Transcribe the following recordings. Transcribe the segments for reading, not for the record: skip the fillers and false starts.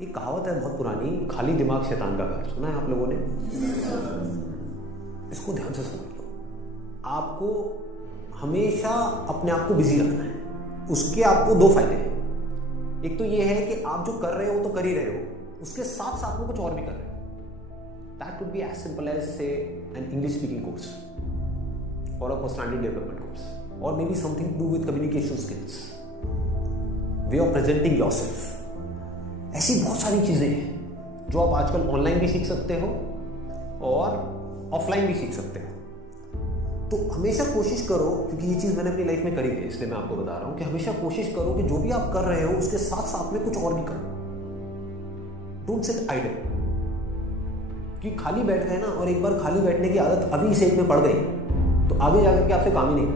एक कहावत है बहुत पुरानी, खाली दिमाग शैतान का घर। सुना है आप लोगों ने? इसको ध्यान से समझ लो। आपको हमेशा अपने आप को बिजी रखना है। उसके आपको दो फायदे हैं। एक तो ये है कि आप जो कर रहे हो तो कर ही रहे हो, उसके साथ साथ में कुछ और भी कर रहे हो। That could be as simple as say an English speaking course और अ पर्सनालिटी डेवलपमेंट कोर्स, और maybe something to do with communication skills, way of presenting yourself. ऐसी बहुत सारी चीजें हैं जो आप आजकल ऑनलाइन भी सीख सकते हो और ऑफलाइन भी सीख सकते हो। तो हमेशा कोशिश करो, क्योंकि ये चीज मैंने अपनी लाइफ में करी है इसलिए मैं आपको बता रहा हूं कि हमेशा कोशिश करो कि जो भी आप कर रहे हो उसके साथ साथ में कुछ और भी करो। Don't sit idle. कि खाली बैठ गए ना, और एक बार खाली बैठने की आदत अभी इस एज में पड़ गई तो आगे जाकर के आपसे काम ही नहीं।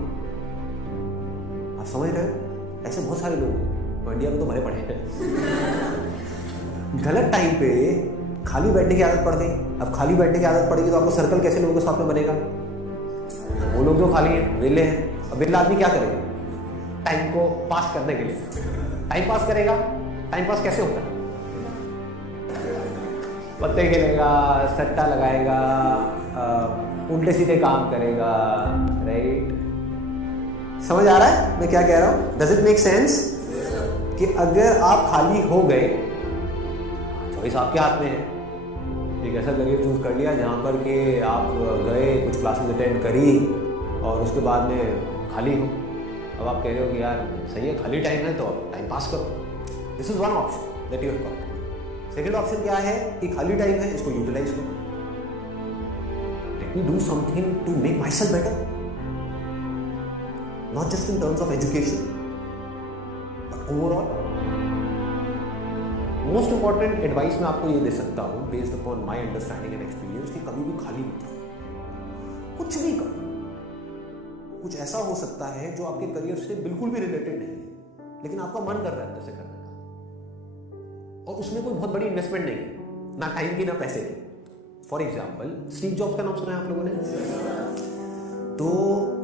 आप समझ रहे हो? ऐसे बहुत सारे लोग हैं, इंडिया में तो भरे पड़े हैं। गलत टाइम पे खाली बैठने की आदत पड़ गई। अब खाली बैठने की आदत पड़ेगी तो आपको सर्कल कैसे लोगों के साथ में बनेगा? वो लोग जो खाली हैं, वेले हैं। अब वेला आदमी क्या करेगा टाइम को पास करने के लिए? टाइम पास करेगा। टाइम पास कैसे होता है? पत्ते खेलेगा, सट्टा लगाएगा, उल्टे सीधे काम करेगा। राइट? समझ आ रहा है मैं क्या कह रहा हूं? Does it make sense? कि अगर आप खाली हो गए, चॉइस आपके हाथ में है। एक ऐसा करियर चूज कर लिया जहां पर कि आप गए, कुछ क्लासेस अटेंड करी और उसके बाद में खाली हो। अब आप कह रहे हो कि यार सही है, खाली टाइम है तो टाइम पास करो। This is one option that you have got. Second option क्या है कि खाली टाइम है, इसको यूटिलाइज करो। Let me do something to make myself better, not just in terms of education but overall. Most important advice मैं आपको ये दे सकता हूं based upon my understanding and experience कि कभी भी खाली मत रहो, कुछ भी करो। कुछ ऐसा हो सकता है जो आपके करियर से बिल्कुल भी रिलेटेड नहीं है, लेकिन आपका मन कर रहा है जैसे करने का, और उसमें कोई बहुत बड़ी इन्वेस्टमेंट नहीं है, ना टाइम की ना पैसे की। फॉर एग्जाम्पल, स्टीव जॉब्स का नाम सुना है आप लोगों ने? तो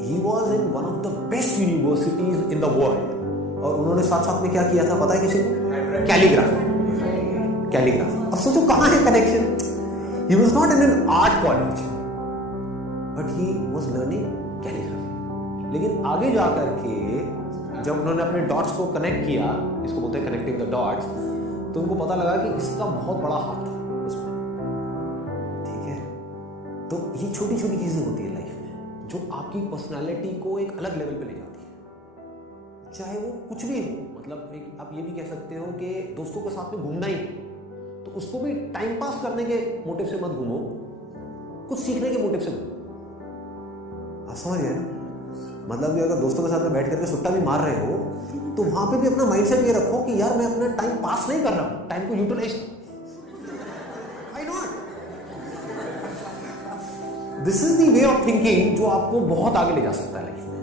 he was in one of the best universities in the world, और उन्होंने साथ साथ में क्या किया था पता है किसी को? कैलीग्राफी। अब सोचो कहां है connection? He was not in an art college but he was learning calligraphy. लेकिन आगे जाकर के जब उन्होंने अपने डॉट्स को कनेक्ट किया, इसको बोलते हैं कनेक्टिंग द डॉट्स, तो उनको पता लगा कि इसका बहुत बड़ा हाथ था उसमें। ठीक है? तो ये छोटी छोटी चीजें होती है लाइफ में जो आपकी पर्सनालिटी को एक अलग लेवल पे ले जाती है, चाहे वो कुछ भी हो। मतलब आप ये भी कह सकते हो कि दोस्तों के साथ में घूमना ही, तो उसको भी टाइम पास करने के मोटिव से मत घूमो, कुछ सीखने के मोटिव से घूमो। आप समझ गए ना? मतलब कि अगर दोस्तों के साथ में बैठ करके सुट्टा भी मार रहे हो तो वहां पे भी अपना माइंडसेट ये रखो कि यार मैं अपना टाइम पास नहीं कर रहा हूं, टाइम को यूटिलाइज करो। Why not? This is the way of thinking जो आपको बहुत आगे ले जा सकता है लाइफ में।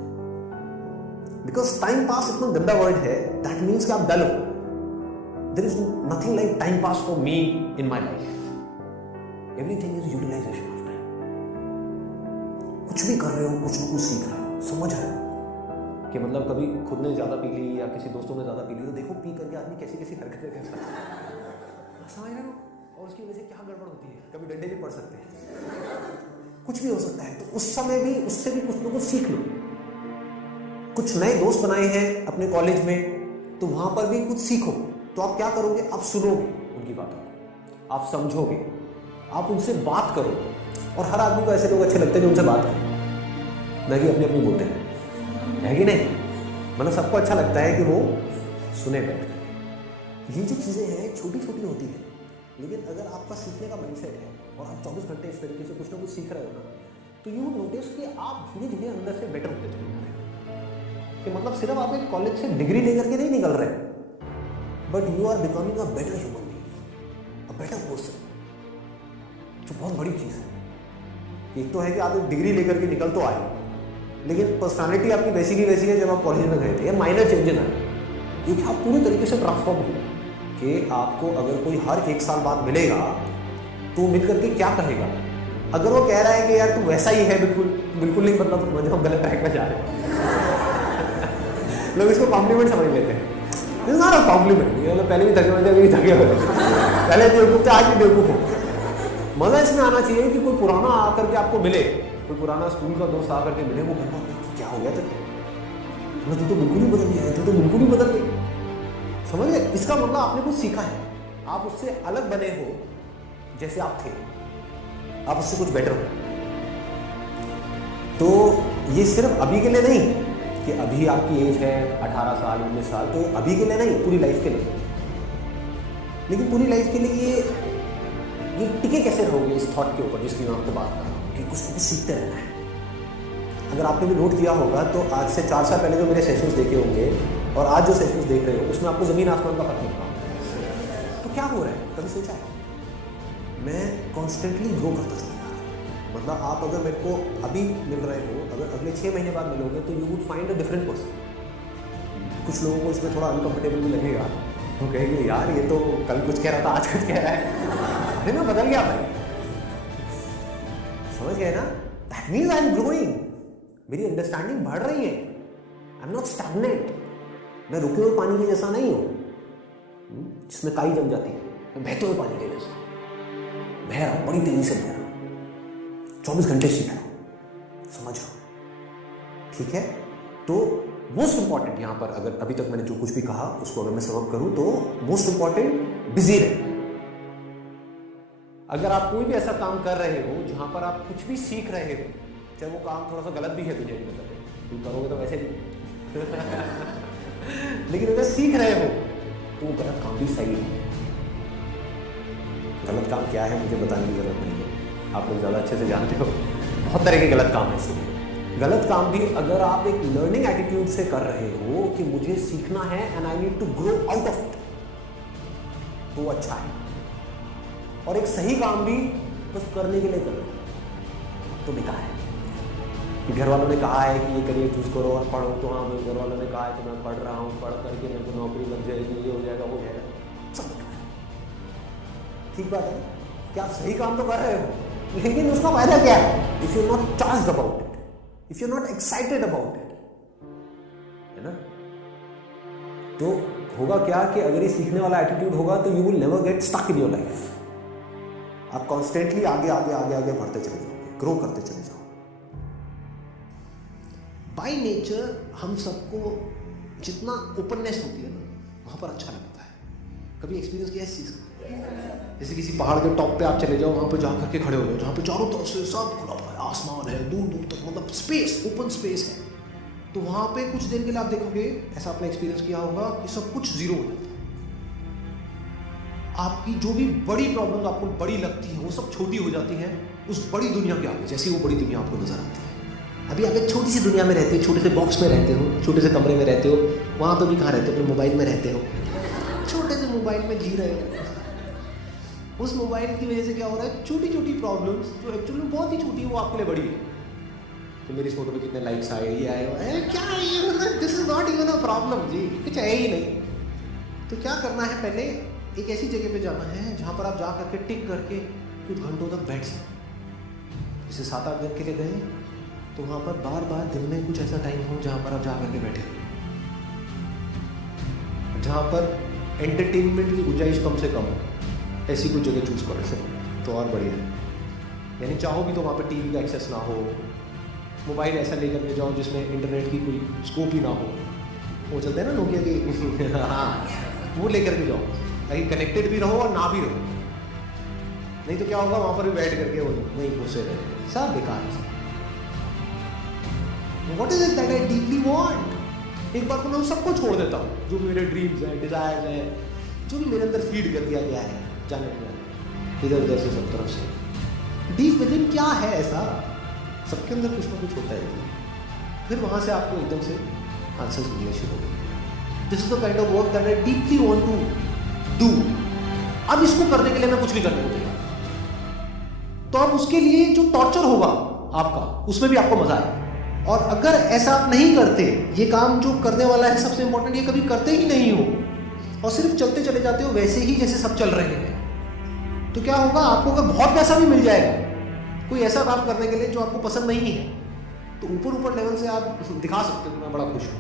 बिकॉज टाइम पास इतना गंदा वर्ड है, दैट मीन्स कि आप डल हो। There is nothing like time pass for me in my life. Everything is utilization of time. कुछ भी कर रहे हो, कुछ ना कुछ सीख रहे हो, समझ रहे हो कि मतलब कभी खुद ने ज्यादा पी ली या किसी दोस्तों ने ज्यादा पी ली, तो देखो पी करके आदमी कैसी कैसी हरकतें करता है। समझ रहे हो? और उसकी वजह से क्या गड़बड़ होती है, कभी डंडे भी पड़ सकते हैं, कुछ भी हो सकता है। तो उस समय भी उससे भी कुछ ना कुछ सीख लो। कुछ नए दोस्त बनाए हैं अपने कॉलेज में, तो वहां पर भी कुछ सीखो। तो आप क्या करोगे? आप सुनोगे उनकी बातों को, आप समझोगे, आप उनसे बात करो। और हर आदमी को ऐसे लोग अच्छे लगते हैं जो उनसे बात करें, ना कि अपनी अपनी बोलते हैं, है कि नहीं? मतलब सबको अच्छा लगता है कि वो सुने बैठ कर। ये जो चीज़ें हैं छोटी छोटी होती हैं, लेकिन अगर आपका सीखने का माइंडसेट है और आप 24 घंटे इस तरीके से कुछ ना कुछ सीख रहे हो ना, तो यू वुड नोटिस कि आप धीरे धीरे अंदर से बेटर होते चले जा रहे हो। कि मतलब सिर्फ आप एक कॉलेज से डिग्री लेकर के नहीं निकल रहे, but you are becoming a better human being, a better person, जो बहुत बड़ी चीज़ है। एक तो है कि आप एक डिग्री लेकर के निकल तो आए, लेकिन पर्सनालिटी आपकी वैसी की वैसी है जब आप कॉलेज में गए थे। या माइनर चेंजेस आए, क्योंकि आप पूरी तरीके से ट्रांसफॉर्म हुए। कि आपको अगर कोई हर 1 साल बाद मिलेगा तो मिल करके क्या कहेगा? अगर वो कह रहा है कि यार तू वैसा ही है, बिल्कुल बिल्कुल नहीं बदला, तो समझो हम गलत ट्रैक पर जा रहे हैं। लोग इसको कॉम्प्लीमेंट समझ लेते हैं। This is not a compliment, ये मतलब पहले भी थके हुए थे, अभी थके हुए पहले बेवकूफ थे, आज भी बेवकूफ हो। मजा इसमें आना चाहिए कि कोई पुराना आकर के आपको मिले, कोई पुराना स्कूल का दोस्त आकर के मिले, वो कहता क्या हो गया तेरे को, तू तो बिल्कुल ही बदल गया, तू तो बिल्कुल ही बदल गई। समझ गए? इसका मतलब आपने कुछ सीखा है, आप उससे अलग बने हो जैसे आप थे, आप उससे कुछ बेटर हो। तो ये सिर्फ अभी के लिए नहीं कि अभी आपकी एज है 18 साल 19 साल, तो अभी के लिए नहीं, पूरी लाइफ के लिए। लेकिन पूरी लाइफ के लिए ये टिके कैसे रहोगे इस थॉट के ऊपर जिसकी मैं आपको बात कर रहा हूँ कि कुछ ना कुछ सीखते रहना है। अगर आपने भी नोट किया होगा तो आज से 4 साल पहले जो मेरे सेशंस देखे होंगे और आज जो सेशंस देख रहे हो उसमें आपको ज़मीन आसमान का फर्क नहीं पड़ा। तो क्या हो रहा है, कभी सोचा है? मैं कॉन्स्टेंटली ग्रो करता चला जा रहा हूँ। मतलब आप अगर मेरे को अभी मिल रहे हो, अगर अगले 6 महीने बाद मिलोगे तो you would find a different person. कुछ लोगों को इसमें थोड़ा अनकंफर्टेबल भी लगेगा, वो कहेंगे यार ये तो कल कुछ कह रहा था आज कुछ कह रहा है, अरे मैं बदल गया भाई। समझ गए ना? That means I am growing, मेरी अंडरस्टैंडिंग बढ़ रही है। आई एम नॉट स्टैग्नेंट, मैं रुके हुए पानी के जैसा नहीं हूं जिसमें काई जम जाती है, मैं बहते हुए पानी के जैसा बह रहा हूं, बड़ी तेजी से बह रहा हूं, 24 घंटे सीख रहा हूं, समझ रहा हूं। ठीक है? तो मोस्ट इंपॉर्टेंट यहां पर, अगर अभी तक मैंने जो कुछ भी कहा उसको अगर मैं समअप करूं तो मोस्ट इंपॉर्टेंट बिजी रहे। अगर आप कोई भी ऐसा काम कर रहे हो जहां पर आप कुछ भी सीख रहे हो, चाहे वो काम थोड़ा सा गलत भी है दुनिया की नजर में, तुम करोगे तो वैसे भी लेकिन अगर सीख रहे हो तो वो गलत काम भी सही है। गलत काम क्या है मुझे बताने की जरूरत नहीं है, आप लोग ज़्यादा अच्छे से जानते हो। बहुत तरह के गलत काम है। इसलिए गलत काम भी अगर आप एक लर्निंग एटीट्यूड से कर रहे हो कि मुझे सीखना है and I need to grow out of it, तो वो अच्छा है। और एक सही काम भी बस करने के लिए करो तो बेकार है। कि घर वालों ने कहा है कि ये करिए चूज करो और पढ़ो, तो हाँ मेरे घर वालों ने कहा है तो मैं पढ़ रहा हूँ, पढ़ करके मेरे को नौकरी लग जाएगी, ये हो जाएगा वो जाएगा, सब बेकार है। ठीक बात है कि आप सही काम तो कर रहे हो, लेकिन उसका फायदा क्या है? If you not charged about it, if you not excited about it, है ना? तो होगा क्या कि अगर ये सीखने वाला एटीट्यूड होगा तो you will never get stuck in your life. आप कॉन्स्टेंटली आगे आगे आगे आगे बढ़ते चले जाओगे, ग्रो करते चले जाओ। बाय नेचर हम सबको जितना ओपननेस होती है ना वहां पर अच्छा लगता है। कभी एक्सपीरियंस किया इस चीज का? जैसे किसी पहाड़ के टॉप पे आप चले जाओ, वहां पर जाकर के खड़े हो जाओ, जहां पे चारों तरफ से सब खुला हुआ है, आसमान है दूर दूर तक, मतलब स्पेस, ओपन स्पेस है। तो वहां पे कुछ देर के लिए आप देखोगे, ऐसा आपने एक्सपीरियंस किया होगा कि सब कुछ जीरो हो जाता है। आपकी जो भी बड़ी प्रॉब्लम आपको बड़ी लगती है वो सब छोटी हो जाती हैं उस बड़ी दुनिया के आगे, जैसी वो बड़ी दुनिया आपको नजर आती है। अभी आप एक छोटी सी दुनिया में रहते हो, छोटे से बॉक्स में रहते हो, छोटे से कमरे में रहते हो, वहां पर भी कहाँ रहते हो? अपने मोबाइल में रहते हो, छोटे से मोबाइल में जी रहे हो। उस मोबाइल की वजह से क्या हो रहा है? छोटी छोटी प्रॉब्लम्स जो एक्चुअली बहुत ही छोटी है वो आपके लिए बड़ी है। तो मेरी इस फोटो में कितने लाइक्स आए, ये आए, क्या है ये? मतलब this is not even a problem जी, कुछ है ही नहीं। तो क्या करना है? पहले एक ऐसी जगह पे जाना है जहाँ पर आप जा करके टिक करके कुछ घंटों तक बैठ सकते। जैसे 7-8 दिन के लिए गए तो वहाँ पर बार बार दिन में कुछ ऐसा टाइम हो जहाँ पर आप जा करके बैठे, जहाँ पर एंटरटेनमेंट की गुंजाइश कम से कम हो, ऐसी कुछ जगह चूज करो तो और बढ़िया है। यानी चाहो भी तो वहाँ पर टीवी का एक्सेस ना हो, मोबाइल ऐसा लेकर के जाओ जिसमें इंटरनेट की कोई स्कोप ही ना हो, वो चलते हैं ना नोकिया के हाँ, वो लेकर के जाओ ताकि कनेक्टेड भी रहो और ना भी रहो। नहीं तो क्या होगा? वहाँ पर भी बैठ करके वो नहीं घुसे रहे, सब बेकार है। What is it that I deeply want? एक बार को मैं सबको छोड़ देता हूँ, जो भी मेरे ड्रीम्स हैं, डिजायर्स हैं, जो भी मेरे अंदर फीड कर दिया गया है जाने के इधर उधर से सब तरफ से। डीप विद इन क्या है ऐसा? सबके अंदर कुछ ना कुछ होता है। फिर वहां से आपको एकदम से आंसर्स मिलने शुरू हो गए। This is the kind of work that I deeply want to do. अब इसको करने के लिए मैं कुछ भी करने को तैयार। तो अब उसके लिए जो टॉर्चर होगा आपका, उसमें भी आपको मजा आए। और अगर ऐसा आप नहीं करते, ये काम जो करने वाला है सबसे इंपॉर्टेंट, ये कभी करते ही नहीं हो और सिर्फ चलते चले जाते हो वैसे ही जैसे सब चल रहे हैं, तो क्या होगा? आपको अगर बहुत पैसा भी मिल जाएगा कोई ऐसा काम करने के लिए जो आपको पसंद नहीं है, तो ऊपर ऊपर लेवल से आप दिखा सकते हो कि मैं बड़ा खुश हूं,